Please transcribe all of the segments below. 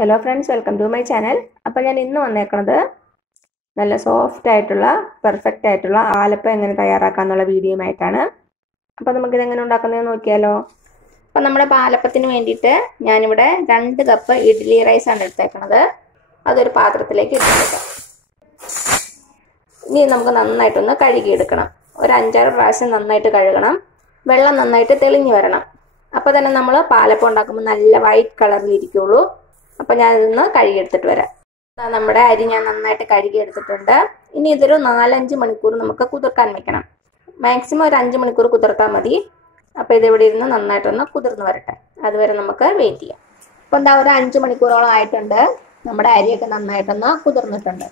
Hello friends, welcome to my channel. അപ്പോൾ ഞാൻ ഇന്ന് വന്നേക്കുന്നത് നല്ല സോഫ്റ്റ് ആയിട്ടുള്ള പെർഫെക്റ്റ് ആയിട്ടുള്ള ആലപ്പം എങ്ങനെ തയ്യാറാക്കാന്നുള്ള വീഡിയോയുമായിട്ടാണ്. അപ്പോൾ നമുക്ക് ഇത് എങ്ങനെ ഉണ്ടാക്കുന്നതെന്ന് നോക്കിയാലോ. അപ്പോൾ നമ്മുടെ പാലപ്പത്തിന് വേണ്ടിയിട്ട് ഞാൻ ഇവിടെ 2 കപ്പ് ഇഡ്ഡലി റൈസ് ആണ് എടുത്തേക്കുന്നത്. അതൊരു പാത്രത്തിലേക്ക് ഇട്ട് കൊടുക്കാം. ഇനി നമുക്ക് നന്നായിട്ടൊന്ന് കഴുകി എടുക്കണം. ഒരു 5-6 പ്രാവശ്യം നന്നായിട്ട് കഴുകണം. വെള്ളം നന്നായിട്ട് തെളിഞ്ഞു വരണം. അപ്പോൾ തന്നെ നമ്മൾ പാലപ്പം ഉണ്ടാക്കുമ്പോൾ നല്ല വൈറ്റ് കളറിൽ ഇരിക്കുള്ളൂ. അപ്പോൾ ഞാൻ ഇതൊന്ന് കഴുകിയെടുത്തിട്ട് വരാം. നമ്മുടെ അരി ഞാൻ നന്നായിട്ട് കഴുകിയെടുത്തിട്ടുണ്ട്. ഇനി ഇതൊരു 4-5 മണിക്കൂർ നമുക്ക് കുതിർക്കാൻ വെക്കണം. മാക്സിമം ഒരു 5 മണിക്കൂർ കുതിർത്താൽ മതി. അപ്പോൾ ഇതിവിടെ ഇരുന്ന് നന്നായിട്ടൊന്ന് കുതിർന്ന് വരട്ടെ. അതുവരെ നമുക്ക് വെയിറ്റ് ചെയ്യാം. അപ്പോൾ എന്താ ഒരു 5 മണിക്കൂറോളം ആയിട്ടുണ്ട്. നമ്മുടെ അരിയൊക്കെ നന്നായിട്ടൊന്ന് കുതിർന്നിട്ടുണ്ട്.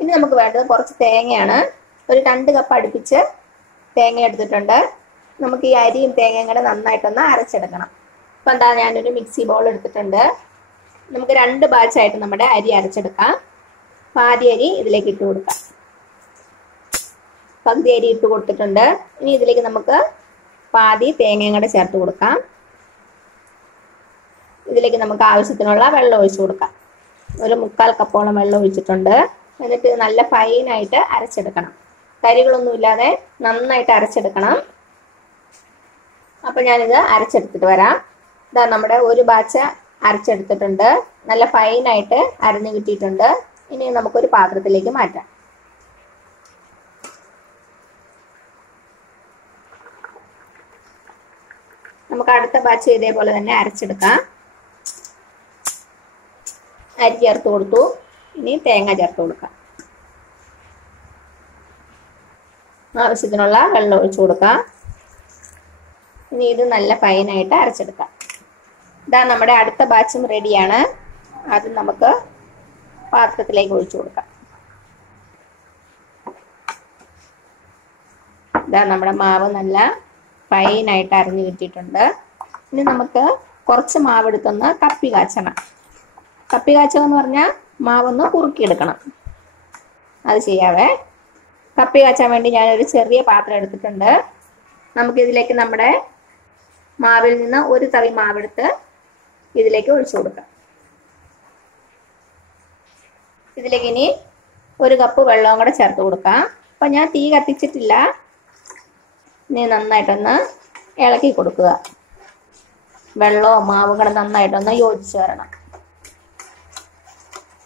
ഇനി നമുക്ക് വേണ്ടത് കുറച്ച് തേങ്ങയാണ്. ഒരു 2 കപ്പ് അടുപ്പിച്ച് തേങ്ങ എടുത്തിട്ടുണ്ട്. നമുക്ക് ഈ അരിയും തേങ്ങയും കൂടെ നന്നായിട്ടൊന്ന് അരച്ചെടുക്കണം. അപ്പോൾ എന്താ ഞാനൊരു മിക്സി ബൗൾ എടുത്തിട്ടുണ്ട്. നമുക്ക് 2 ബാച്ചായിട്ട് നമ്മുടെ അരി അരച്ചെടുക്കാം. പാതി അരി ഇതിലേക്ക് ഇട്ട് കൊടുക്കാം. പകുതി അരി ഇട്ട് കൊടുത്തിട്ടുണ്ട്. ഇനി ഇതിലേക്ക് നമുക്ക് പാതി തേങ്ങയും കൂടെ ചേർത്ത് കൊടുക്കാം. ഇതിലേക്ക് നമുക്ക് ആവശ്യത്തിനുള്ള വെള്ളം ഒഴിച്ചു കൊടുക്കാം. ഒരു 3/4 കപ്പോളം വെള്ളം ഒഴിച്ചിട്ടുണ്ട്. എന്നിട്ട് നല്ല ഫൈനായിട്ട് അരച്ചെടുക്കണം. തരികളൊന്നും ഇല്ലാതെ നന്നായിട്ട് അരച്ചെടുക്കണം. അപ്പോൾ ഞാനിത് അരച്ചെടുത്തിട്ട് വരാം. ഇതാ നമ്മുടെ ഒരു ബാച്ച് അരച്ചെടുത്തിട്ടുണ്ട്. നല്ല ഫൈനായിട്ട് അരഞ്ഞു കിട്ടിയിട്ടുണ്ട്. ഇനി നമുക്കൊരു പാത്രത്തിലേക്ക് മാറ്റാം. നമുക്ക് അടുത്ത ബാച്ച് ഇതേപോലെ തന്നെ അരച്ചെടുക്കാം. അരി ചേർത്ത് കൊടുത്തു. ഇനി തേങ്ങ ചേർത്ത് കൊടുക്കാം. ആവശ്യത്തിനുള്ള വെള്ളം ഒഴിച്ചു കൊടുക്കാം. ഇനി ഇത് നല്ല ഫൈനായിട്ട് അരച്ചെടുക്കാം. ഇതാ നമ്മുടെ അടുത്ത ബാച്ചും റെഡിയാണ്. അത് നമുക്ക് പാത്രത്തിലേക്ക് ഒഴിച്ചു കൊടുക്കാം. ഇതാ നമ്മുടെ മാവ് നല്ല ഫൈനായിട്ട് അരഞ്ഞു കിട്ടിയിട്ടുണ്ട്. ഇനി നമുക്ക് കുറച്ച് മാവ് എടുത്തൊന്ന് കപ്പി കാച്ചണം. കപ്പി കാച്ചുക എന്ന് പറഞ്ഞാൽ മാവൊന്ന് കുറുക്കിയെടുക്കണം. അത് ചെയ്യാവേ. കപ്പി കാച്ചാൻ വേണ്ടി ഞാനൊരു ചെറിയ പാത്രം എടുത്തിട്ടുണ്ട്. നമുക്കിതിലേക്ക് നമ്മുടെ മാവിൽ നിന്ന് ഒരു തവി മാവെടുത്ത് ഇതിലേക്ക് ഒഴിച്ചു കൊടുക്കാം. ഇതിലേക്ക് ഇനി 1 കപ്പ് വെള്ളവും കൂടെ ചേർത്ത് കൊടുക്കാം. അപ്പം ഞാൻ തീ കത്തിച്ചിട്ടില്ല. ഇനി നന്നായിട്ടൊന്ന് ഇളക്കി കൊടുക്കുക. വെള്ളവും മാവും കൂടെ നന്നായിട്ടൊന്ന് യോജിച്ച് വരണം.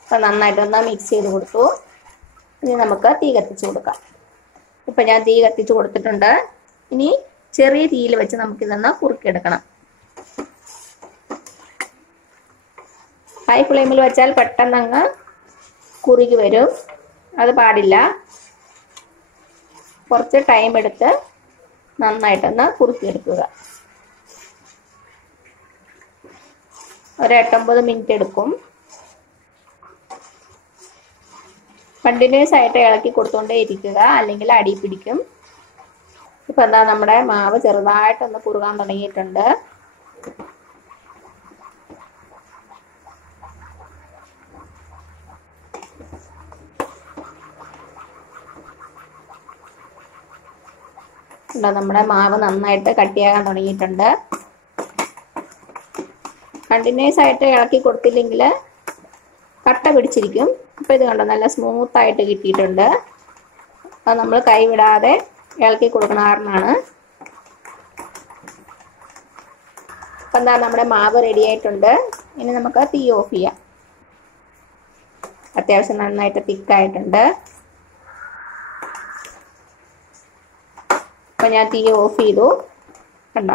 അപ്പം നന്നായിട്ടൊന്ന് മിക്സ് ചെയ്ത് കൊടുത്തു. ഇനി നമുക്ക് തീ കത്തിച്ച് കൊടുക്കാം. ഇപ്പം ഞാൻ തീ കത്തിച്ച് കൊടുത്തിട്ടുണ്ട്. ഇനി ചെറിയ തീയിൽ വെച്ച് നമുക്കിതൊന്ന് കുറുക്കിയെടുക്കണം. ഹൈ ഫ്ലെയിമിൽ വെച്ചാൽ പെട്ടെന്ന് അങ്ങ് കുറുകി വരും. അത് പാടില്ല. കുറച്ച് ടൈം എടുത്ത് നന്നായിട്ടൊന്ന് കുറുക്കിയെടുക്കുക. ഒരു 8-9 മിനിറ്റ് എടുക്കും. കണ്ടിന്യൂസ് ആയിട്ട് ഇളക്കി കൊടുത്തുകൊണ്ടേ ഇരിക്കുക, അല്ലെങ്കിൽ അടി പിടിക്കും. ഇപ്പം എന്താ നമ്മുടെ മാവ് ചെറുതായിട്ടൊന്ന് കുറുകാൻ തുടങ്ങിയിട്ടുണ്ട്. നമ്മുടെ മാവ് നന്നായിട്ട് കട്ടിയാകാൻ തുടങ്ങിയിട്ടുണ്ട്. കണ്ടിന്യൂസ് ആയിട്ട് ഇളക്കി കൊടുത്തില്ലെങ്കിൽ കട്ട പിടിച്ചിരിക്കും. അപ്പോൾ ഇത് കണ്ടോ നല്ല സ്മൂത്തായിട്ട് കിട്ടിയിട്ടുണ്ട്. അത് നമ്മൾ കൈവിടാതെ ഇളക്കി കൊടുക്കണ കാരണമാണ്. അപ്പം എന്താ നമ്മുടെ മാവ് റെഡി ആയിട്ടുണ്ട്. ഇനി നമുക്ക് തീ ഓഫ് ചെയ്യാം. അത്യാവശ്യം നന്നായിട്ട് തിക്കായിട്ടുണ്ട്. അപ്പം ഞാൻ തീ ഓഫ് ചെയ്തു. കണ്ടോ.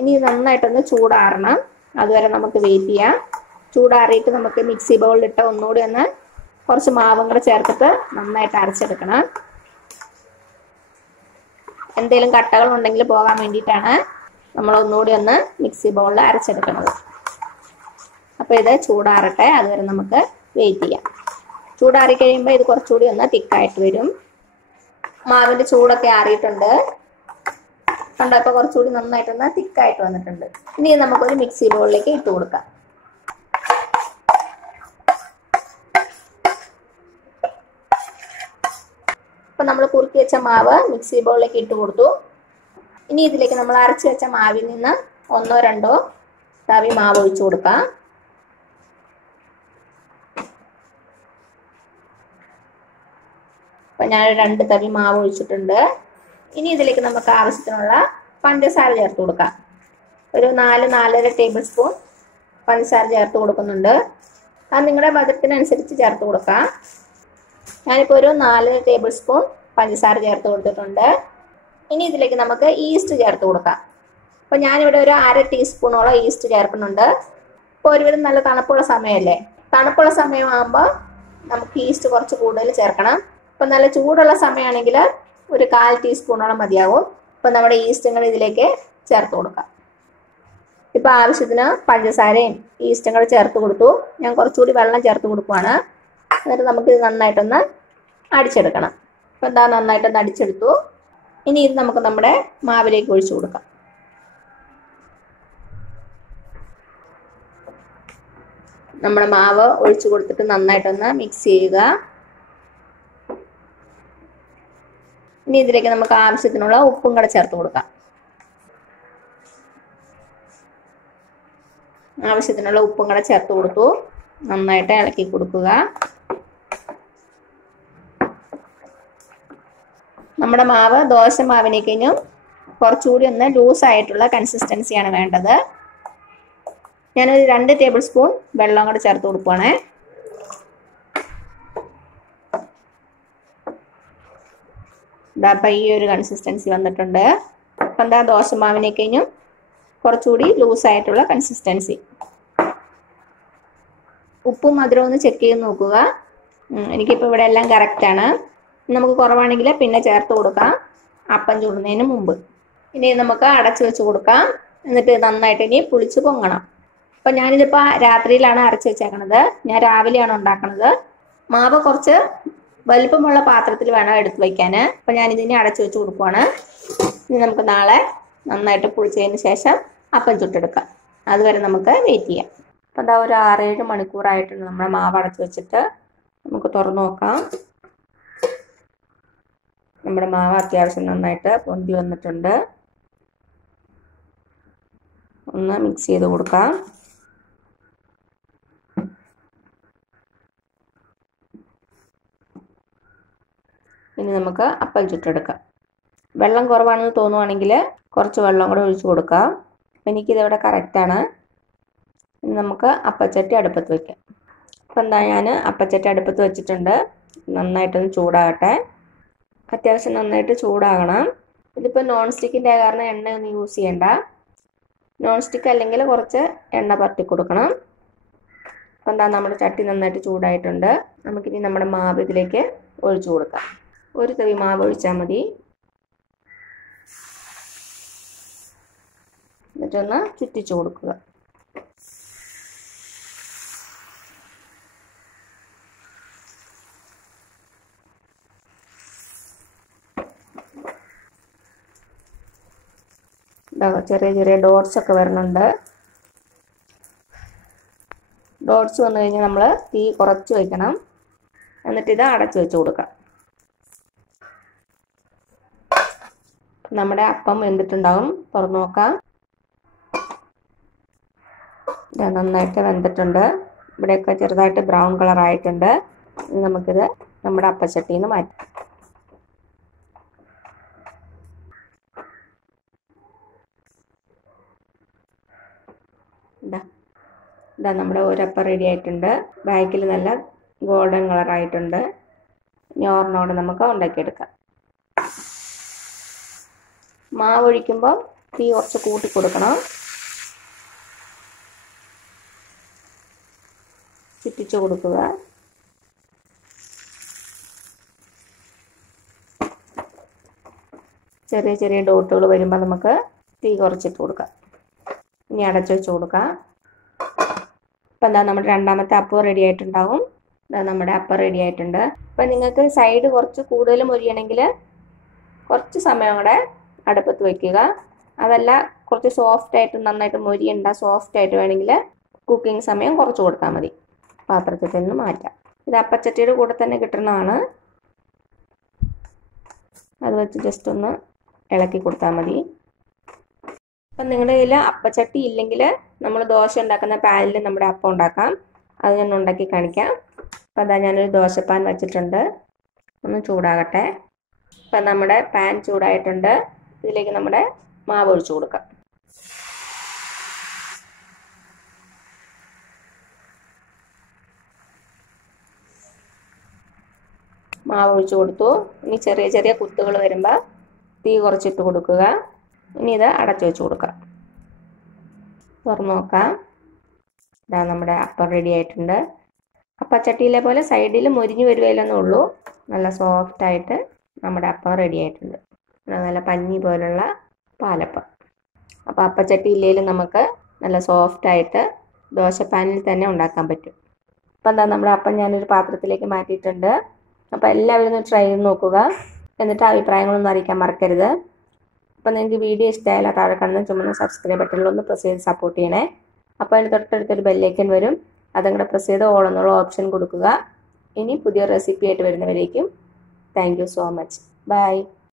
ഇനി നന്നായിട്ടൊന്ന് ചൂടാറണം. അതുവരെ നമുക്ക് വെയിറ്റ് ചെയ്യാം. ചൂടാറിയിട്ട് നമുക്ക് മിക്സി ബൗളിലിട്ട് ഒന്നുകൂടി ഒന്ന് കുറച്ച് മാവും കൂടെ ചേർത്തിട്ട് നന്നായിട്ട് അരച്ചെടുക്കണം. എന്തെങ്കിലും കട്ടകൾ ഉണ്ടെങ്കിൽ പോകാൻ വേണ്ടിയിട്ടാണ് നമ്മൾ ഒന്നുകൂടി ഒന്ന് മിക്സി ബൗളിൽ അരച്ചെടുക്കുന്നത്. അപ്പോൾ ഇത് ചൂടാറട്ടെ. അതുവരെ നമുക്ക് വെയിറ്റ് ചെയ്യാം. ചൂടാറി കഴിയുമ്പോൾ ഇത് കുറച്ചുകൂടി ഒന്ന് തിക്കായിട്ട് വരും. മാവിൻ്റെ ചൂടൊക്കെ ആറിയിട്ടുണ്ട്. കണ്ടോ. ഇപ്പോൾ കുറച്ചുകൂടി നന്നായിട്ടൊന്ന് തിക്കായിട്ട് വന്നിട്ടുണ്ട്. ഇനി നമുക്കൊരു മിക്സി ബൗളിലേക്ക് ഇട്ട് കൊടുക്കാം. അപ്പം നമ്മൾ കുറുക്കി വെച്ച മാവ് മിക്സി ബൗളിലേക്ക് ഇട്ട് കൊടുത്തു. ഇനി ഇതിലേക്ക് നമ്മൾ അരച്ച് വെച്ച മാവിൽ നിന്ന് 1-2 തവി മാവ് ഒഴിച്ചു കൊടുക്കാം. അപ്പം ഞാൻ 2 തവി മാവ് ഒഴിച്ചിട്ടുണ്ട്. ഇനി ഇതിലേക്ക് നമുക്ക് ആവശ്യത്തിനുള്ള പഞ്ചസാര ചേർത്ത് കൊടുക്കാം. ഒരു 4-4.5 ടേബിൾ സ്പൂൺ പഞ്ചസാര ചേർത്ത് കൊടുക്കുന്നുണ്ട്. അത് നിങ്ങളുടെ മധുരത്തിനനുസരിച്ച് ചേർത്ത് കൊടുക്കാം. ഞാനിപ്പോൾ ഒരു 4 ടേബിൾ സ്പൂൺ പഞ്ചസാര ചേർത്ത് കൊടുത്തിട്ടുണ്ട്. ഇനി ഇതിലേക്ക് നമുക്ക് ഈസ്റ്റ് ചേർത്ത് കൊടുക്കാം. അപ്പോൾ ഞാനിവിടെ ഒരു 1/2 ടീസ്പൂണോളം ഈസ്റ്റ് ചേർക്കുന്നുണ്ട്. ഇപ്പോൾ ഒരുവിധം നല്ല തണുപ്പുള്ള സമയമല്ലേ, തണുപ്പുള്ള സമയമാകുമ്പോൾ നമുക്ക് ഈസ്റ്റ് കുറച്ച് കൂടുതൽ ചേർക്കണം. ഇപ്പം നല്ല ചൂടുള്ള സമയമാണെങ്കിൽ ഒരു 1/4 ടീസ്പൂണോളം മതിയാവും. അപ്പം നമ്മുടെ ഈസ്റ്റുകൾ ഇതിലേക്ക് ചേർത്ത് കൊടുക്കാം. ഇപ്പം ആവശ്യത്തിന് പഞ്ചസാരയും ഈസ്റ്റും കൂടെ ചേർത്ത് കൊടുത്തു. ഞാൻ കുറച്ചുകൂടി വെള്ളം ചേർത്ത് കൊടുക്കുവാണ്. എന്നിട്ട് നമുക്ക് ഇത് നന്നായിട്ടൊന്ന് അടിച്ചെടുക്കണം. അപ്പം എന്താ നന്നായിട്ടൊന്ന് അടിച്ചെടുത്തു. ഇനി ഇത് നമുക്ക് നമ്മുടെ മാവിലേക്ക് ഒഴിച്ചു കൊടുക്കാം. നമ്മുടെ മാവ് ഒഴിച്ചു കൊടുത്തിട്ട് നന്നായിട്ടൊന്ന് മിക്സ് ചെയ്യുക. ഇനി ഇതിലേക്ക് നമുക്ക് ആവശ്യത്തിനുള്ള ഉപ്പും കൂടെ ചേർത്ത് കൊടുക്കാം. ആവശ്യത്തിനുള്ള ഉപ്പും കൂടെ ചേർത്ത് കൊടുത്തു. നന്നായിട്ട് ഇളക്കി കൊടുക്കുക. നമ്മുടെ മാവ് ദോശ മാവിനേക്കഴിഞ്ഞും കുറച്ചുകൂടി ഒന്ന് ലൂസായിട്ടുള്ള കൺസിസ്റ്റൻസിയാണ് വേണ്ടത്. ഞാനൊരു 2 ടേബിൾ സ്പൂൺ വെള്ളം കൂടെ ചേർത്ത് കൊടുക്കുവാണേ. ഇതാപ്പം ഈ ഒരു കൺസിസ്റ്റൻസി വന്നിട്ടുണ്ട്. അപ്പം എന്താ ദോശ മാവിനേക്കഴിഞ്ഞും കുറച്ചുകൂടി ലൂസായിട്ടുള്ള കൺസിസ്റ്റൻസി. ഉപ്പും മധുരവും ഒന്ന് ചെക്ക് ചെയ്ത് നോക്കുക. എനിക്കിപ്പോൾ ഇവിടെ എല്ലാം കറക്റ്റാണ്. നമുക്ക് കുറവാണെങ്കിൽ പിന്നെ ചേർത്ത് കൊടുക്കാം അപ്പം ചൂടുന്നതിന് മുമ്പ്. ഇനി നമുക്ക് അടച്ചു വെച്ച് കൊടുക്കാം. എന്നിട്ട് നന്നായിട്ട് ഇനി പുളിച്ച് പൊങ്ങണം. അപ്പം ഞാനിതിപ്പോൾ രാത്രിയിലാണ് അരച്ച് വെച്ചേക്കണത്. ഞാൻ രാവിലെയാണ് ഉണ്ടാക്കണത്. മാവ് കുറച്ച് വലുപ്പമുള്ള പാത്രത്തിൽ വേണം എടുത്ത് വയ്ക്കാൻ. അപ്പം ഞാനിതിനെ അടച്ചു വെച്ച് കൊടുക്കുവാണ്. ഇനി നമുക്ക് നാളെ നന്നായിട്ട് പുളിച്ചതിന് ശേഷം അപ്പം ചുട്ടെടുക്കാം. അതുവരെ നമുക്ക് വെയിറ്റ് ചെയ്യാം. അപ്പം എന്താ ഒരു 6-7 മണിക്കൂറായിട്ടുണ്ട് നമ്മുടെ മാവ് അടച്ചു വെച്ചിട്ട്. നമുക്ക് തുറന്നു നോക്കാം. നമ്മുടെ മാവ് അത്യാവശ്യം നന്നായിട്ട് പൊന്തി വന്നിട്ടുണ്ട്. ഒന്ന് മിക്സ് ചെയ്ത് കൊടുക്കാം. ഇനി നമുക്ക് അപ്പം ചുട്ടെടുക്കാം. വെള്ളം കുറവാണെന്ന് തോന്നുവാണെങ്കിൽ കുറച്ച് വെള്ളം കൂടെ ഒഴിച്ചു കൊടുക്കാം. എനിക്കിതിവിടെ കറക്റ്റാണ്. ഇനി നമുക്ക് അപ്പച്ചട്ടി അടുപ്പത്ത് വയ്ക്കാം. അപ്പം എന്താ ഞാൻ അപ്പച്ചട്ടി അടുപ്പത്ത് വെച്ചിട്ടുണ്ട്. നന്നായിട്ടൊന്ന് ചൂടാകട്ടെ. അത്യാവശ്യം നന്നായിട്ട് ചൂടാകണം. ഇതിപ്പോൾ നോൺ സ്റ്റിക്കിൻ്റെ കാരണം എണ്ണയൊന്നും യൂസ് ചെയ്യണ്ട. നോൺ സ്റ്റിക്ക് അല്ലെങ്കിൽ കുറച്ച് എണ്ണ പരട്ടി കൊടുക്കണം. അപ്പം എന്താ നമ്മുടെ ചട്ടി നന്നായിട്ട് ചൂടായിട്ടുണ്ട്. നമുക്കിനി നമ്മുടെ മാവ് ഇതിലേക്ക് ഒഴിച്ചു കൊടുക്കാം. ഒരു തവി മാവ് ഒഴിച്ചാൽ മതി. എന്നിട്ടൊന്ന് ചുറ്റിച്ചു കൊടുക്കുക. ചെറിയ ചെറിയ ഡോട്ട്സ് ഒക്കെ വരുന്നുണ്ട്. ഡോട്ട്സ് വന്നു കഴിഞ്ഞാൽ നമ്മൾ തീ കുറച്ച് വയ്ക്കണം. എന്നിട്ട് ഇത് അടച്ചു വെച്ച് കൊടുക്കാം. നമ്മുടെ അപ്പം വെന്തിട്ടുണ്ടാവും. തുറന്നു നോക്കാം. ഇത് നന്നായിട്ട് വെന്തിട്ടുണ്ട്. ഇവിടെയൊക്കെ ചെറുതായിട്ട് ബ്രൗൺ കളർ ആയിട്ടുണ്ട്. ഇനി നമുക്കിത് നമ്മുടെ അപ്പച്ചട്ടിയിൽ നിന്ന് മാറ്റാം. ഇതാ നമ്മുടെ ഒരപ്പം റെഡി ആയിട്ടുണ്ട്. ബാക്കിൽ നല്ല ഗോൾഡൻ കളർ ആയിട്ടുണ്ട്. ഇനി ഓർണോടെ നമുക്ക് ഉണ്ടാക്കിയെടുക്കാം. മാവ് ഒഴിക്കുമ്പോൾ തീ കുറച്ച് കൂട്ടി കൊടുക്കണം. ചുറ്റിച്ചു കൊടുക്കുക. ചെറിയ ചെറിയ ഡോട്ടുകൾ വരുമ്പോൾ നമുക്ക് തീ കുറച്ചിട്ട് കൊടുക്കാം. ഇനി അടച്ചു വെച്ച് കൊടുക്കാം. അപ്പം എന്താ നമ്മുടെ രണ്ടാമത്തെ അപ്പം റെഡി ആയിട്ടുണ്ടാവും. ഇതാ നമ്മുടെ അപ്പം റെഡി ആയിട്ടുണ്ട്. അപ്പം നിങ്ങൾക്ക് സൈഡ് കുറച്ച് കൂടുതൽ മൊരിയണമെങ്കിൽ കുറച്ച് സമയം കൂടെ അടുപ്പത്ത് വയ്ക്കുക. അതല്ല കുറച്ച് സോഫ്റ്റായിട്ട് നന്നായിട്ട് മൊരിയണ്ട, സോഫ്റ്റായിട്ട് വേണമെങ്കിൽ കുക്കിംഗ് സമയം കുറച്ച് കൊടുത്താൽ മതി. പാത്രത്തിൽ നിന്ന് മാറ്റാം. ഇത് അപ്പച്ചട്ടിയുടെ കൂടെ തന്നെ കിട്ടുന്നതാണ്. അത് വെച്ച് ജസ്റ്റ് ഒന്ന് ഇളക്കി കൊടുത്താൽ മതി. അപ്പം നിങ്ങളുടെ കയ്യിൽ അപ്പച്ചട്ടി ഇല്ലെങ്കിൽ നമ്മൾ ദോശ ഉണ്ടാക്കുന്ന പാനിൽ നമ്മുടെ അപ്പം ഉണ്ടാക്കാം. അത് ഞാൻ ഉണ്ടാക്കി കാണിക്കാം. അപ്പം അതാ ഞാനൊരു ദോശപ്പാൻ വെച്ചിട്ടുണ്ട്. ഒന്ന് ചൂടാകട്ടെ. അപ്പം നമ്മുടെ പാൻ ചൂടായിട്ടുണ്ട്. ഇതിലേക്ക് നമ്മുടെ മാവ് ഒഴിച്ചു കൊടുക്കാം. മാവ് ഒഴിച്ചു കൊടുത്തു. ഇനി ചെറിയ ചെറിയ കുത്തുകൾ വരുമ്പോൾ തീ കുറച്ചിട്ട് കൊടുക്കുക. ഇനി ഇത് അടച്ചു വെച്ച് കൊടുക്കാം. തുറന്നു നോക്കാം. ഇതാ നമ്മുടെ അപ്പം റെഡി ആയിട്ടുണ്ട്. അപ്പച്ചട്ടിയിലെ പോലെ സൈഡിൽ മൊരിഞ്ഞു വരുകയില്ലെന്നേ ഉള്ളൂ. നല്ല സോഫ്റ്റായിട്ട് നമ്മുടെ അപ്പം റെഡി ആയിട്ടുണ്ട്. നല്ല പഞ്ഞി പോലുള്ള പാലപ്പം. അപ്പോൾ അപ്പച്ചട്ടി ഇല്ലെങ്കിലും നമുക്ക് നല്ല സോഫ്റ്റായിട്ട് ദോശപ്പാനിൽ തന്നെ ഉണ്ടാക്കാൻ പറ്റും. അപ്പം എന്താ നമ്മുടെ അപ്പം ഞാനൊരു പാത്രത്തിലേക്ക് മാറ്റിയിട്ടുണ്ട്. അപ്പോൾ എല്ലാവരും ഒന്ന് ട്രൈ ചെയ്ത് നോക്കുക. എന്നിട്ട് അഭിപ്രായങ്ങളൊന്നും അറിയിക്കാൻ മറക്കരുത്. അപ്പോൾ നിങ്ങൾക്ക് വീഡിയോ ഇഷ്ടമായാലും താഴെ കാണുന്ന ചുമന്ന സബ്സ്ക്രൈബ് ബട്ടണിലൊന്ന് പ്രസ് ചെയ്ത് സപ്പോർട്ട് ചെയ്യണേ. അപ്പോൾ അതിന് തൊട്ടടുത്തൊരു ബെല്ലൈക്കൻ വരും. അതങ്ങടെ പ്രസ് ചെയ്ത് ഓൾ എന്നുള്ള ഓപ്ഷൻ കൊടുക്കുക. ഇനി പുതിയ റെസിപ്പി ആയിട്ട് വരുന്നവരേക്കും thank you so much. By.